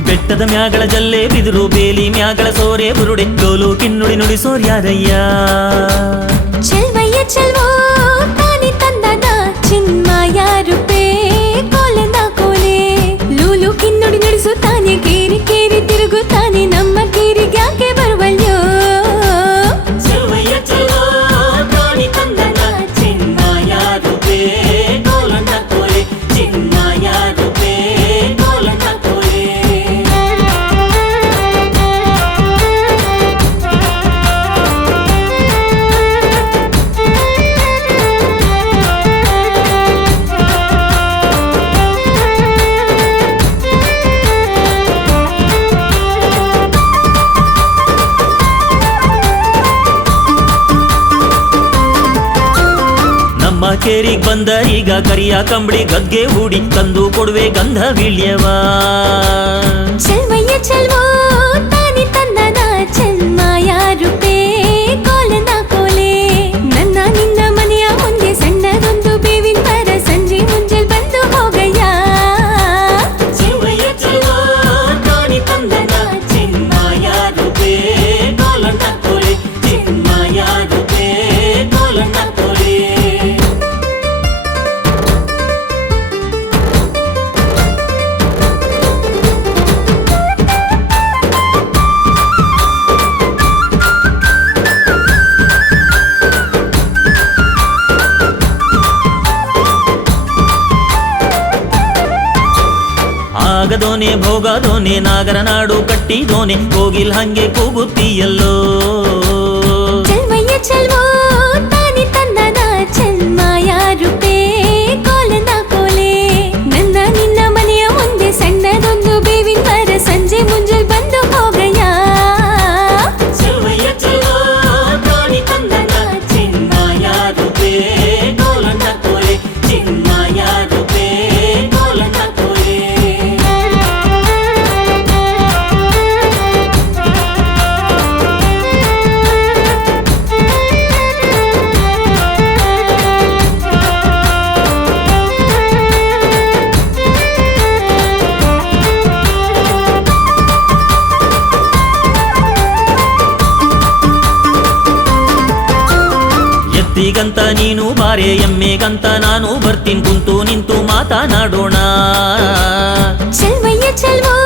ಬೆಟ್ಟದ ಮ್ಯಾಗಳ ಜಲ್ಲೆ ಬಿದಿರು ಬೇಲಿ ಮ್ಯಾಗಳ ಸೋರೆ ಬುರುಡೆ ಡೋಲು ಕಿನ್ನುಡಿ ನುಡಿಸೋರ್ ಯಾರಯ್ಯ ಚೆಲ್ವಯ್ಯ ಚೆಲ್ವೋ ತಾನಿ ತಂದದ ಚಿನ್ಮಯ ರೂಪೇ ಕೋಲನ ಕೋಲೆ ಲೂಲು ಕಿನ್ನುಡಿ ನುಡಿಸುತ್ತಾನೆ ಕೇರಿ ಕೇರಿ ತಿರುಗುತ್ತಾನೆ ನಮ್ಮ ಕೇರಿಗ್ಯಾಕೆ ಬರುವಲ್ಯೋ ಚೆಲ್ವಯ್ಯ ಚೆಲ್ವೋ ತಾನಿ ತಂದದ ಚಿನ್ಮಯ ರೂಪೇ ಕೋಲನ ಕೋಲೆ ಚಿನ್ಮಯ ರೂಪೇ ಕೋಲನ ಕೋಲೆ ನಮ್ಮ ಕೇರಿಗ್ ಬಂದ ಈಗ ಕರಿಯ ಕಂಬಳಿ ಗದ್ಗೆ ಹೂಡಿ ತಂದು ಕೊಡುವೆ ಗಂಧ ವೀಳ್ಯವಾ ಚೆಲ್ವಯ್ಯ ಚೆಲ್ವೋ ತಾನಿ ತಂದದ ಚಿನ್ಮಯ ರೂಪೇ ಕೋಲನ ಕೋಲೆ ನನ್ನ ನಿನ್ನ ಮನೆಯ ಮುಂದೆ ಸಣ್ಣದೊಂದು ಬೇವಿನ ಮರ ಸಂಜೆ ಮುಂಜಾನೆ ಬಂದು ಹೋಗಯ್ಯ ಚೆಲ್ವಯ್ಯ ಚೆಲ್ವೋ ತಾನಿ ತಂದದ ಚಿನ್ಮಯ ರೂಪೇ ಕೋಲನ ಕೋಲೆ ಚಿನ್ಮಯ ರೂಪೇ ಕೋಲನ ಕೋಲೆ ಆಗದೋನೆ ಭೋಗದೋನೆ ನಾಗರ ನಾಡು ಕಟ್ಟಿದೋನೆ ಕೋಗಿಲ್ ಹಂಗೆ ಕೂಗುತ್ತೀಯಲ್ಲೋ ಚೆಲ್ವಯ್ಯ ಚೆಲ್ವೋ ತಾನಿ ತಂದದ ಚಿನ್ಮಯ ರೂಪೇ ಕೋಲನ ಕೋಲೆ ನನ್ನ ನಿನ್ನ ಮನೆಯ ಮುಂದೆ ಸಣ್ಣದೊಂದು ಬೇವಿನ ಮರ ಸಂಜೆ ಮುಂಜಾನೆ ಬಂದು ಹೋಗಯ್ಯ ಚೆಲ್ವಯ್ಯ ಚೆಲ್ವೋ ತಾನಿ ತಂದದ ಚಿನ್ಮಯ ರೂಪೇ ಕೋಲನ ಕೋಲೆ ಚಿನ್ಮಯ ರೂಪೇ ಕೋಲನ ಕೋಲೆ ಎತ್ತಿಗಂತ ನೀನು ಬಾರೆ ಎಮ್ಮೆಗಂತ ನಾನು ಬರ್ತೀನಿ ಕುಂತು ನಿಂತು ಮಾತನಾಡೋಣ ಚೆಲ್ವಯ್ಯ ಚೆಲ್ವೋ